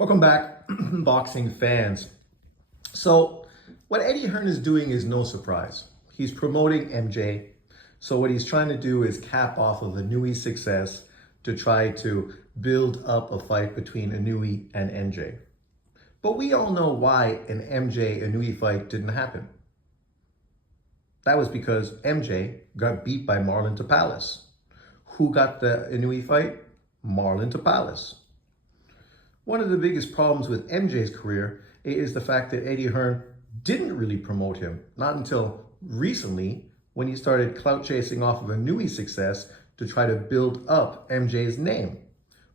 Welcome back, boxing fans. So what Eddie Hearn is doing is no surprise. He's promoting MJ. So what he's trying to do is cap off of Inoue's success to try to build up a fight between Inoue and MJ. But we all know why an MJ-Inoue fight didn't happen. That was because MJ got beat by Marlon Tapales. Who got the Inoue fight? Marlon Tapales. One of the biggest problems with MJ's career is the fact that Eddie Hearn didn't really promote him, not until recently when he started clout chasing off of Inoue's success to try to build up MJ's name.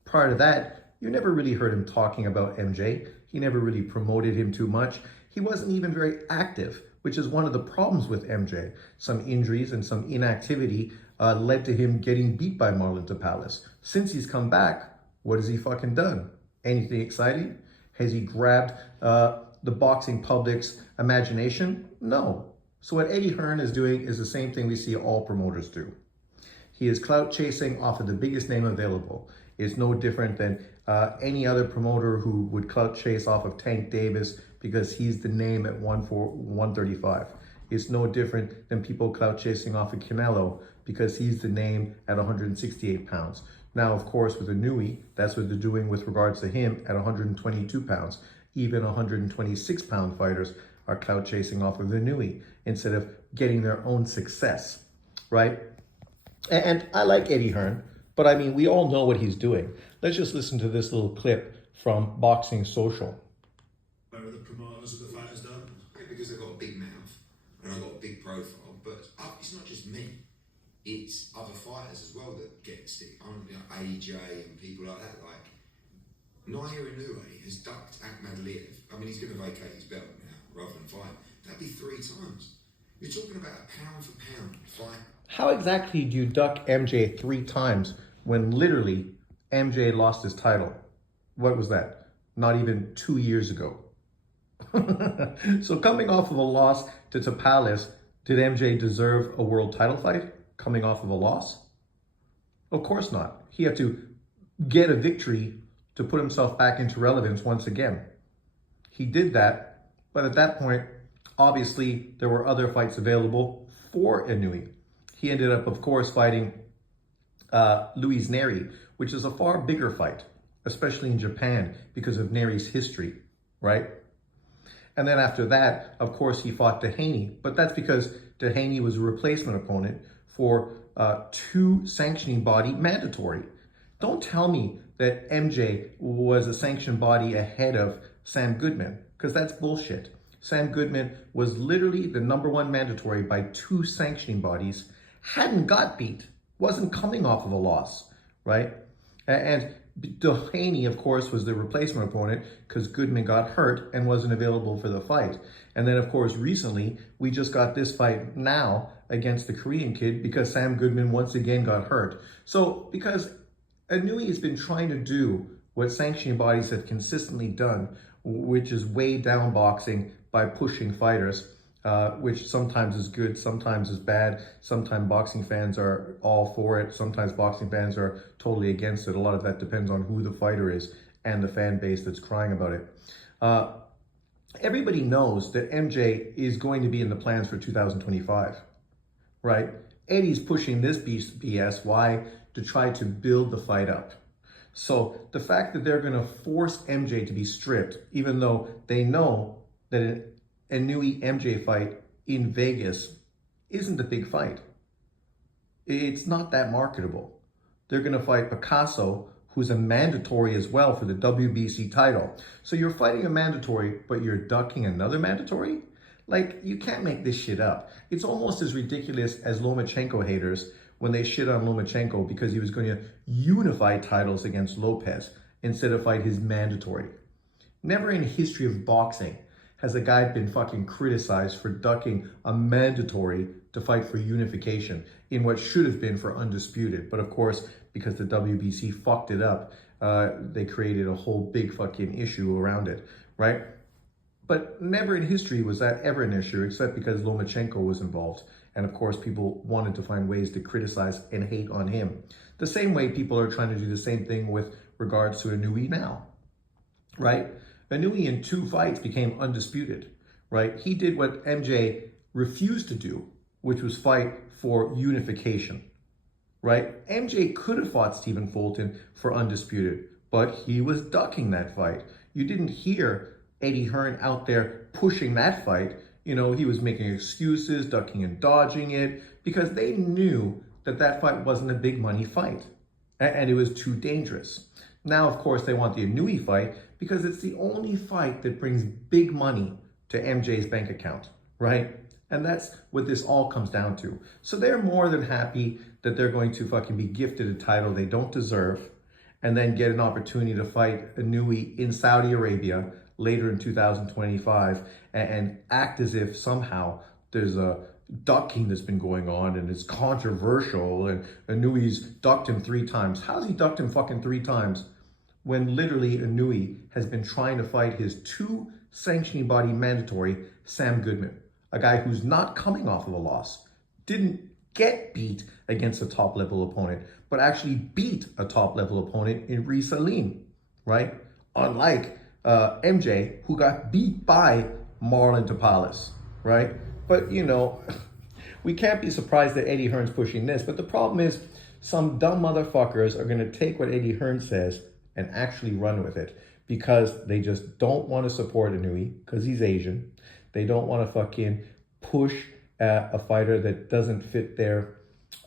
Prior to that, you never really heard him talking about MJ. He never really promoted him too much. He wasn't even very active, which is one of the problems with MJ. Some injuries and some inactivity led to him getting beat by Marlon Tapales. Since he's come back, what has he fucking done? Anything exciting? Has he grabbed the boxing public's imagination? No. So what Eddie Hearn is doing is the same thing we see all promoters do. He is clout chasing off of the biggest name available. It's no different than any other promoter who would clout chase off of Tank Davis because he's the name at 135. It's no different than people clout chasing off of Canelo because he's the name at 168 pounds. Now, of course, with Inoue, that's what they're doing with regards to him at 122 pounds. Even 126-pound fighters are clout chasing off of Inoue instead of getting their own success, right? And I like Eddie Hearn, but I mean, we all know what he's doing. Let's just listen to this little clip from Boxing Social. Where are the promoters of the fighters done? Yeah, because they've got a big mouth and I've got a big profile, but it's not just me. It's other fighters as well that get stick. AJ and people like that. Like Inoue Ducking has ducked Akhmadaliev. I mean, he's going to vacate his belt now rather than fight. That'd be 3 times. You're talking about a pound for pound fight. How exactly do you duck MJ 3 times when literally MJ lost his title? What was that? Not even 2 years ago. So coming off of a loss to Tapales, did MJ deserve a world title fight? Coming off of a loss? Of course not. He had to get a victory to put himself back into relevance once again. He did that, but at that point, obviously, there were other fights available for Inoue. He ended up, of course, fighting Luis Neri, which is a far bigger fight, especially in Japan, because of Neri's history, right? And then after that, of course, he fought Dehaney, but that's because Dehaney was a replacement opponent for 2 sanctioning body mandatory. Don't tell me that MJ was a sanctioned body ahead of Sam Goodman, because that's bullshit. Sam Goodman was literally the #1 mandatory by 2 sanctioning bodies, hadn't got beat, wasn't coming off of a loss, right? And Dehaney, of course, was the replacement opponent because Goodman got hurt and wasn't available for the fight. And then, of course, recently, we just got this fight now against the Korean kid because Sam Goodman once again got hurt. So because Inoue has been trying to do what sanctioning bodies have consistently done, which is weigh down boxing by pushing fighters, which sometimes is good, sometimes is bad. Sometimes boxing fans are all for it. Sometimes boxing fans are totally against it. A lot of that depends on who the fighter is and the fan base that's crying about it. Everybody knows that MJ is going to be in the plans for 2025, right? Eddie's pushing this BS. Why? To try to build the fight up. So the fact that they're going to force MJ to be stripped, even though they know that an Inoue MJ fight in Vegas isn't a big fight. It's not that marketable. They're going to fight Picasso, who's a mandatory as well for the WBC title. So you're fighting a mandatory, but you're ducking another mandatory? Like, you can't make this shit up. It's almost as ridiculous as Lomachenko haters when they shit on Lomachenko because he was going to unify titles against Lopez instead of fight his mandatory. Never in the history of boxing has a guy been fucking criticized for ducking a mandatory to fight for unification in what should have been for undisputed. But of course, because the WBC fucked it up, they created a whole big fucking issue around it, right? But never in history was that ever an issue, except because Lomachenko was involved. And of course, people wanted to find ways to criticize and hate on him. The same way people are trying to do the same thing with regards to Inoue now. right? Inoue in 2 fights became undisputed, right? He did what MJ refused to do, which was fight for unification, right? MJ could have fought Stephen Fulton for undisputed, but he was ducking that fight. You didn't hear Eddie Hearn out there pushing that fight. You know, he was making excuses, ducking and dodging it, because they knew that that fight wasn't a big money fight, and it was too dangerous. Now, of course, they want the Inoue fight because it's the only fight that brings big money to MJ's bank account, right? And that's what this all comes down to. So they're more than happy that they're going to fucking be gifted a title they don't deserve and then get an opportunity to fight Inoue in Saudi Arabia later in 2025 and act as if somehow there's a ducking that's been going on and it's controversial and Inoue's ducked him 3 times. How's he ducked him fucking 3 times when literally Inoue has been trying to fight his 2 sanctioning body mandatory Sam Goodman, a guy who's not coming off of a loss, didn't get beat against a top level opponent, but actually beat a top level opponent in Reece Salim, right? Unlike MJ, who got beat by Marlon Tapales, right? But, you know, we can't be surprised that Eddie Hearn's pushing this, but the problem is some dumb motherfuckers are going to take what Eddie Hearn says and actually run with it because they just don't want to support Inoue because he's Asian. They don't want to fucking push a fighter that doesn't fit their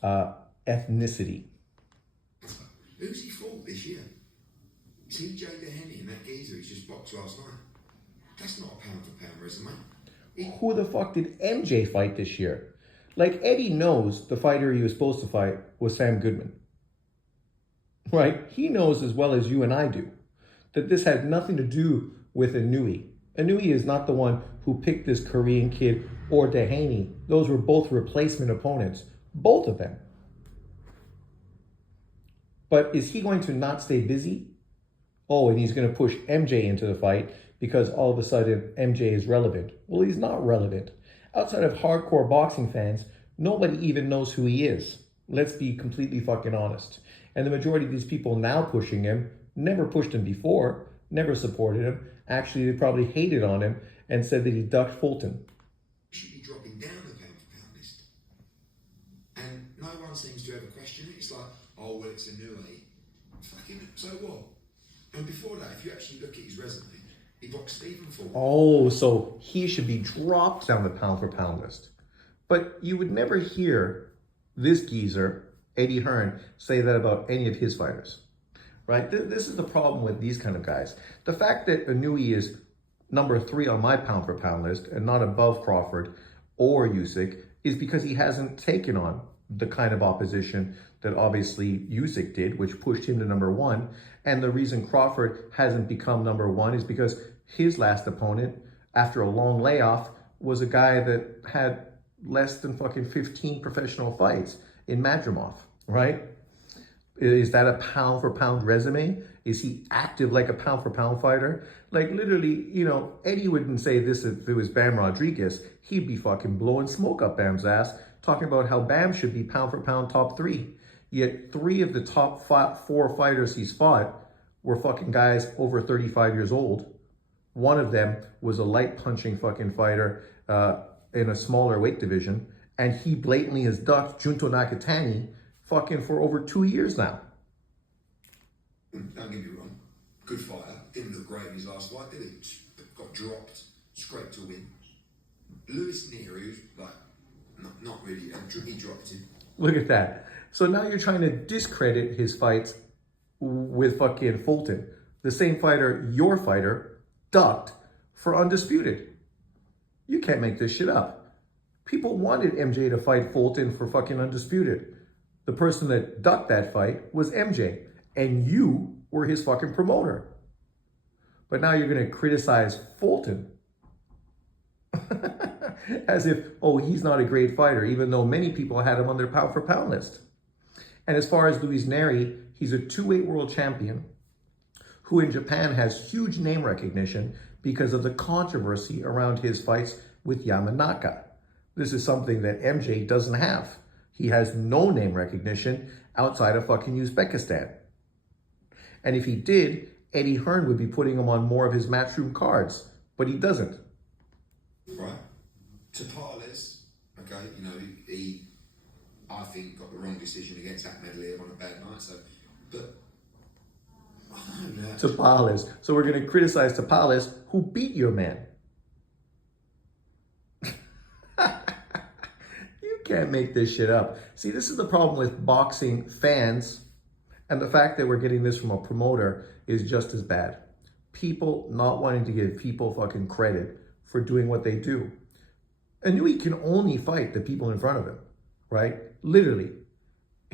ethnicity. Who's he fought this year? TJ Dehenny and that geezer who's just boxed last night. That's not a pound for pound resume. Who the fuck did MJ fight this year? Like, Eddie knows the fighter he was supposed to fight was Sam Goodman. Right? He knows as well as you and I do that this had nothing to do with Inoue. Inoue is not the one who picked this Korean kid or Dehaney. Those were both replacement opponents. Both of them. But is he going to not stay busy? Oh, and he's going to push MJ into the fight because all of a sudden MJ is relevant. Well, he's not relevant. Outside of hardcore boxing fans, nobody even knows who he is. Let's be completely fucking honest. And the majority of these people now pushing him never pushed him before, never supported him. Actually, they probably hated on him and said that he ducked Fulton. He should be dropping down the pound for pound list. And no one seems to ever question it. It's like, oh, well, it's Inoue. Fucking, so what? And before that, if you actually look at his resume, he boxed Stephen Fulton. Oh, so he should be dropped down the pound for pound list. But you would never hear this geezer, Eddie Hearn, say that about any of his fighters, right? This is the problem with these kind of guys. The fact that Inoue is number 3 on my pound for pound list and not above Crawford or Usyk is because he hasn't taken on the kind of opposition that obviously Usyk did, which pushed him to number 1. And the reason Crawford hasn't become number 1 is because his last opponent, after a long layoff, was a guy that had less than fucking 15 professional fights in Madrimov, right? Is that a pound for pound resume? Is he active like a pound for pound fighter? Like, literally, you know, Eddie wouldn't say this if it was Bam Rodriguez. He'd be fucking blowing smoke up Bam's ass, talking about how Bam should be pound for pound top 3. Yet 3 of the top 4 fighters he's fought were fucking guys over 35 years old. One of them was a light punching fucking fighter in a smaller weight division. And he blatantly has ducked Junto Nakatani fucking for over 2 years now. Don't get me wrong. Good fighter. Didn't look great in his last fight, did he? Got dropped. Scraped to win. Lewis Neer, who's like, not really, he dropped him. Look at that. So now you're trying to discredit his fights with fucking Fulton. The same fighter, your fighter, ducked for undisputed. You can't make this shit up. People wanted MJ to fight Fulton for fucking undisputed. The person that ducked that fight was MJ, and you were his fucking promoter. But now you're going to criticize Fulton as if, oh, he's not a great fighter, even though many people had him on their pound for pound list. And as far as Luis Neri, he's a 2-weight world champion who in Japan has huge name recognition because of the controversy around his fights with Yamanaka. This is something that MJ doesn't have. He has no name recognition outside of fucking Uzbekistan. And if he did, Eddie Hearn would be putting him on more of his Matchroom cards, but he doesn't. Right? To Parles, okay, you know, he, I think, got the wrong decision against Akhmadaliev on a bad night, so, but, I don't know. Tapales. So we're going to criticize Tapales, who beat your man. You can't make this shit up. See, this is the problem with boxing fans, and the fact that we're getting this from a promoter is just as bad. People not wanting to give people fucking credit for doing what they do. Inoue can only fight the people in front of him, right? Literally.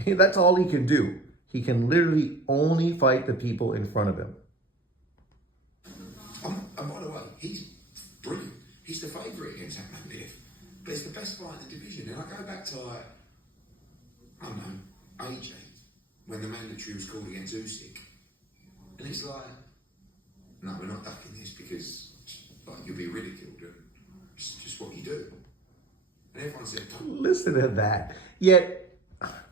That's all he can do. He can literally only fight the people in front of him. And by the way, he's brilliant. He's the favourite against Akhmadaliev. But it's the best fight in the division. And I go back to, like, I don't know, AJ, when the mandatory was called against Usyk. And it's like, no, we're not ducking this because, like, you'll be ridiculed. And it's just what you do. And everyone said, listen to that. Yet,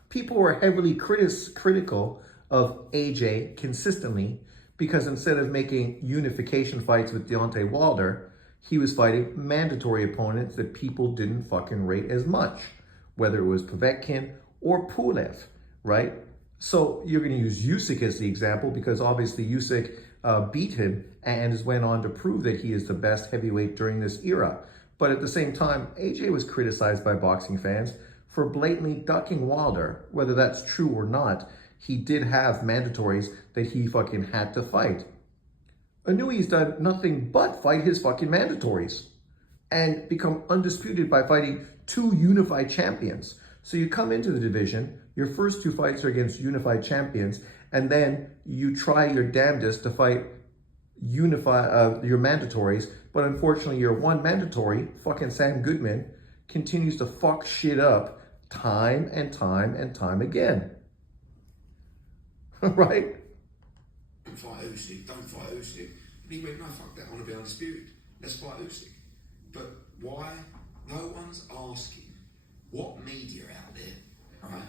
people were heavily critical of AJ consistently because instead of making unification fights with Deontay Wilder, he was fighting mandatory opponents that people didn't fucking rate as much, whether it was Povetkin or Pulev, right? So you're going to use Usyk as the example because obviously Usyk beat him and has went on to prove that he is the best heavyweight during this era. But at the same time, AJ was criticized by boxing fans for blatantly ducking Wilder. Whether that's true or not, he did have mandatories that he fucking had to fight. Inoue's done nothing but fight his fucking mandatories and become undisputed by fighting two unified champions. So you come into the division, your first two fights are against unified champions, and then you try your damnedest to fight your mandatories, but unfortunately your one mandatory, fucking Sam Goodman, continues to fuck shit up time and time and time again. Right? don't fight Usyk, don't fight Usyk. And he went, no, fuck that, I want to be undisputed. Let's fight Usyk. But why? No one's asking what media out there, right?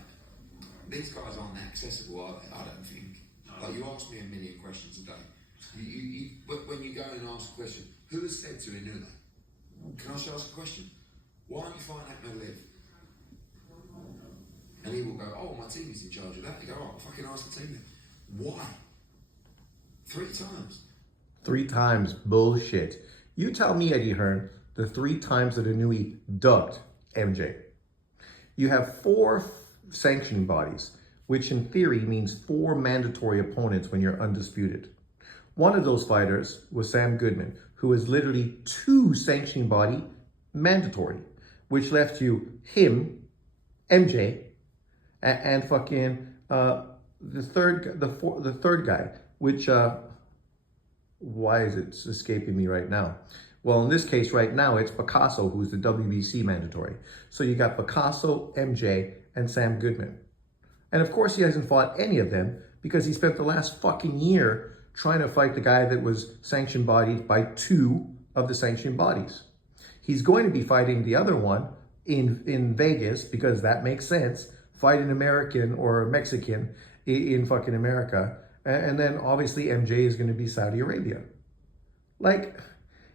These guys aren't that accessible, are they? I don't think. Like, you ask me a million questions a day. When you go and ask a question, who has said to Inoue, can I just ask a question? Why aren't you fighting Akhmadaliev? And he will go, oh, my team is in charge of that. They go, oh, fucking ask the team then. Why? 3 times. 3 times, bullshit. You tell me, Eddie Hearn, the 3 times that Inoue ducked MJ. You have 4 sanctioning bodies, which in theory means 4 mandatory opponents when you're undisputed. One of those fighters was Sam Goodman, who is literally 2 sanctioning body mandatory, which left you him, MJ, and fucking the third guy, which why is it escaping me right now? Well, in this case right now, it's Picasso, who's the WBC mandatory. So you got Picasso, MJ, and Sam Goodman. And of course he hasn't fought any of them because he spent the last fucking year trying to fight the guy that was sanctioned bodied by 2 of the sanctioned bodies. He's going to be fighting the other one in Vegas because that makes sense. Fight an American or a Mexican in fucking America. And then obviously MJ is going to be Saudi Arabia. Like,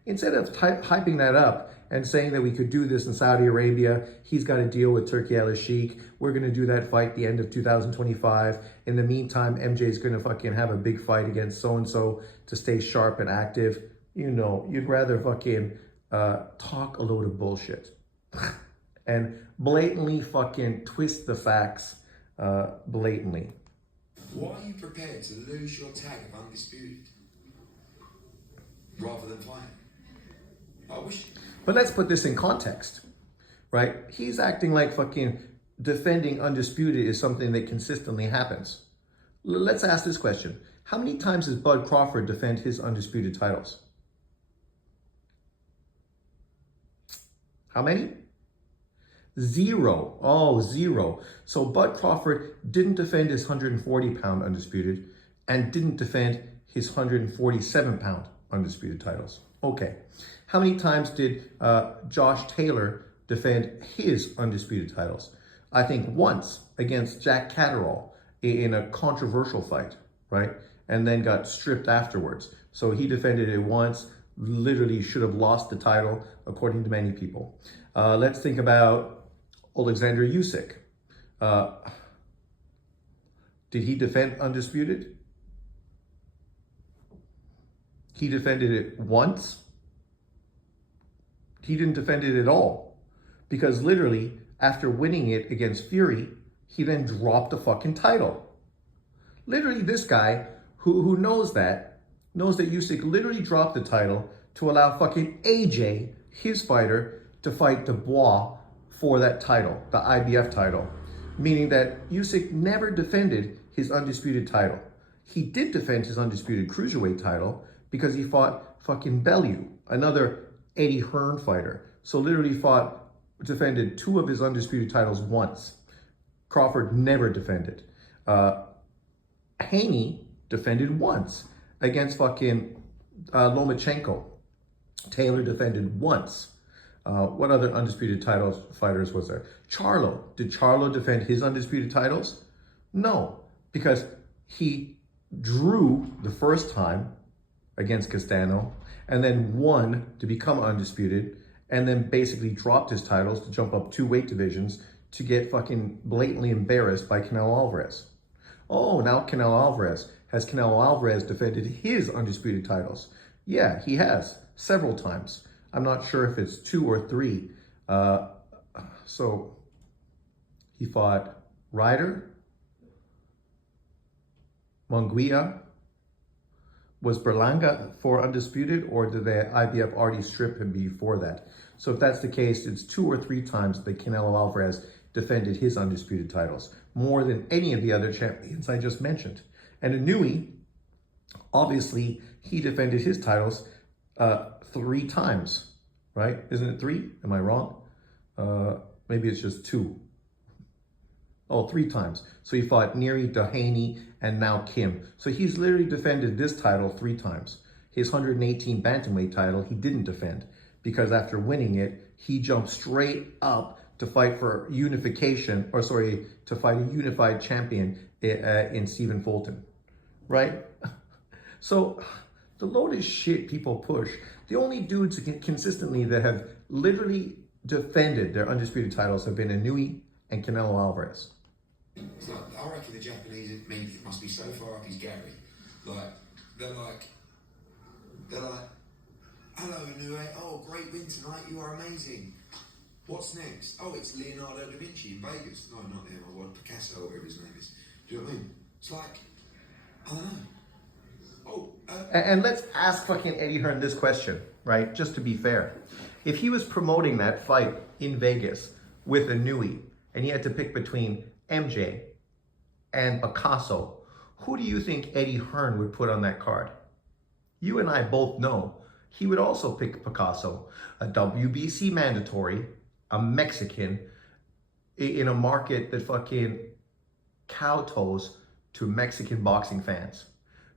instead of hyping that up and saying that we could do this in Saudi Arabia, he's got to deal with Turki al-Sheikh. We're going to do that fight the end of 2025. In the meantime, MJ is going to fucking have a big fight against so-and-so to stay sharp and active. You know, you'd rather fucking talk a load of bullshit and blatantly fucking twist the facts blatantly. Why are you prepared to lose your tag of undisputed rather than fighting? I wish. But let's put this in context, right? He's acting like fucking defending undisputed is something that consistently happens. Let's ask this question. How many times does Bud Crawford defend his undisputed titles? How many? 0. Oh, 0. So Bud Crawford didn't defend his 140-pound undisputed and didn't defend his 147-pound undisputed titles. Okay. How many times did Josh Taylor defend his undisputed titles? I think once against Jack Catterall in a controversial fight, right? and then got stripped afterwards. So he defended it once, literally should have lost the title, according to many people. Let's think about Alexander Usyk. Did he defend undisputed? He defended it once. He didn't defend it at all. Because literally, after winning it against Fury, he then dropped the fucking title. Literally, this guy who knows that Usyk literally dropped the title to allow fucking AJ, his fighter, to fight Dubois for that title, the IBF title. Meaning that Usyk never defended his undisputed title. He did defend his undisputed cruiserweight title because he fought fucking Bellew, another Eddie Hearn fighter. So literally defended 2 of his undisputed titles once. Crawford never defended. Haney defended once against fucking Lomachenko. Taylor defended once. What other undisputed fighters was there? Charlo. Did Charlo defend his undisputed titles? No, because he drew the first time against Castano and then won to become undisputed and then basically dropped his titles to jump up 2 weight divisions to get fucking blatantly embarrassed by Canelo Alvarez. Oh, now Canelo Alvarez. Has Canelo Alvarez defended his undisputed titles? Yeah, he has, several times. I'm not sure if it's 2 or 3. So he fought Ryder, Munguia. Was Berlanga for undisputed, or did the IBF already strip him before that? So if that's the case, it's 2 or 3 times that Canelo Alvarez defended his undisputed titles, more than any of the other champions I just mentioned. And Inoue, obviously, he defended his titles 3 times, right? Isn't it 3? Am I wrong? Maybe it's just 2. Oh, 3 times. So he fought Neary, Doheny, and now Kim. So he's literally defended this title 3 times. His 118 bantamweight title, he didn't defend because after winning it, he jumped straight up to fight for unification, to fight a unified champion in Stephen Fulton, right? So the load is shit people push. The only dudes consistently that have literally defended their undisputed titles have been Inoue and Canelo Alvarez. It's like, I reckon the Japanese must be so far up his Gary. They're like, hello Inoue, oh great win tonight, you are amazing. What's next? Oh, it's Leonardo da Vinci in Vegas. No, not him, I want Picasso or whatever his name is. Do you know what I mean? It's like, I don't know. And let's ask fucking Eddie Hearn this question, right? Just to be fair. If he was promoting that fight in Vegas with Inoue and he had to pick between MJ and Picasso, who do you think Eddie Hearn would put on that card? You and I both know he would also pick Picasso, a WBC mandatory, a Mexican, in a market that fucking kowtows to Mexican boxing fans.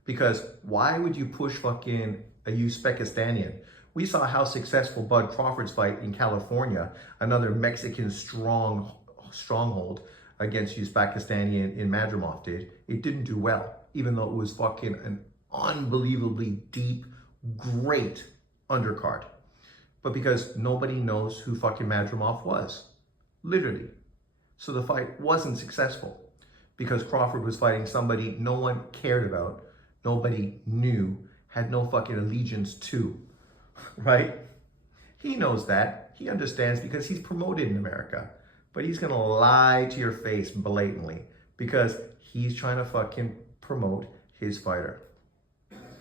Because why would you push fucking a Uzbekistanian? We saw how successful Bud Crawford's fight in California, another Mexican stronghold against Uzbekistani in Madrimov did. It didn't do well, even though it was fucking an unbelievably deep, great undercard. But because nobody knows who fucking Madrimov was, literally. So the fight wasn't successful because Crawford was fighting somebody no one cared about, nobody knew, had no fucking allegiance to, right? He knows that. He understands because he's promoted in America. But he's gonna lie to your face blatantly because he's trying to fucking promote his fighter.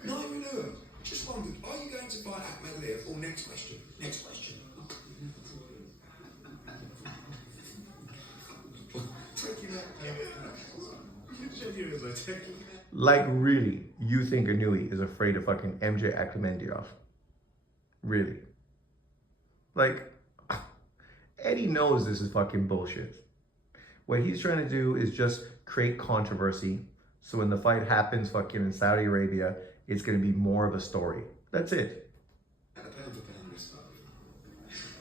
No, just wondered, are you going to fight Akhmadaliev? Oh, next question. Next question. Like really, you think Inoue is afraid of fucking MJ Akhmadaliev? Really? Like, Eddie knows this is fucking bullshit. What he's trying to do is just create controversy. So when the fight happens fucking in Saudi Arabia, it's going to be more of a story. That's it.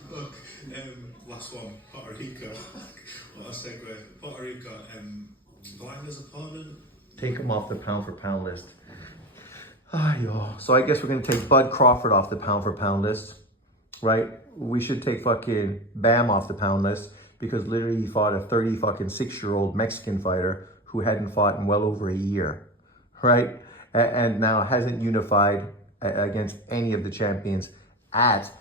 Look, last one, Puerto Rico. What a segue. Puerto Rico, Viner's opponent, Take him off the pound for pound list. Ah, yo. So I guess we're gonna take Bud Crawford off the pound for pound list, right? We should take fucking Bam off the pound list because literally he fought a 36-year-old Mexican fighter who hadn't fought in well over a year, right? And now hasn't unified against any of the champions at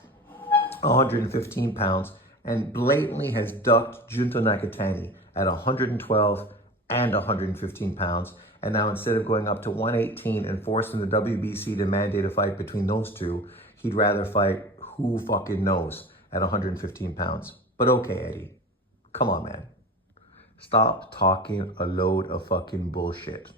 115 pounds and blatantly has ducked Junto Nakatani at 112 and 115 pounds. And now instead of going up to 118 and forcing the WBC to mandate a fight between those two, he'd rather fight who fucking knows at 115 pounds. But okay, Eddie, come on, man. Stop talking a load of fucking bullshit.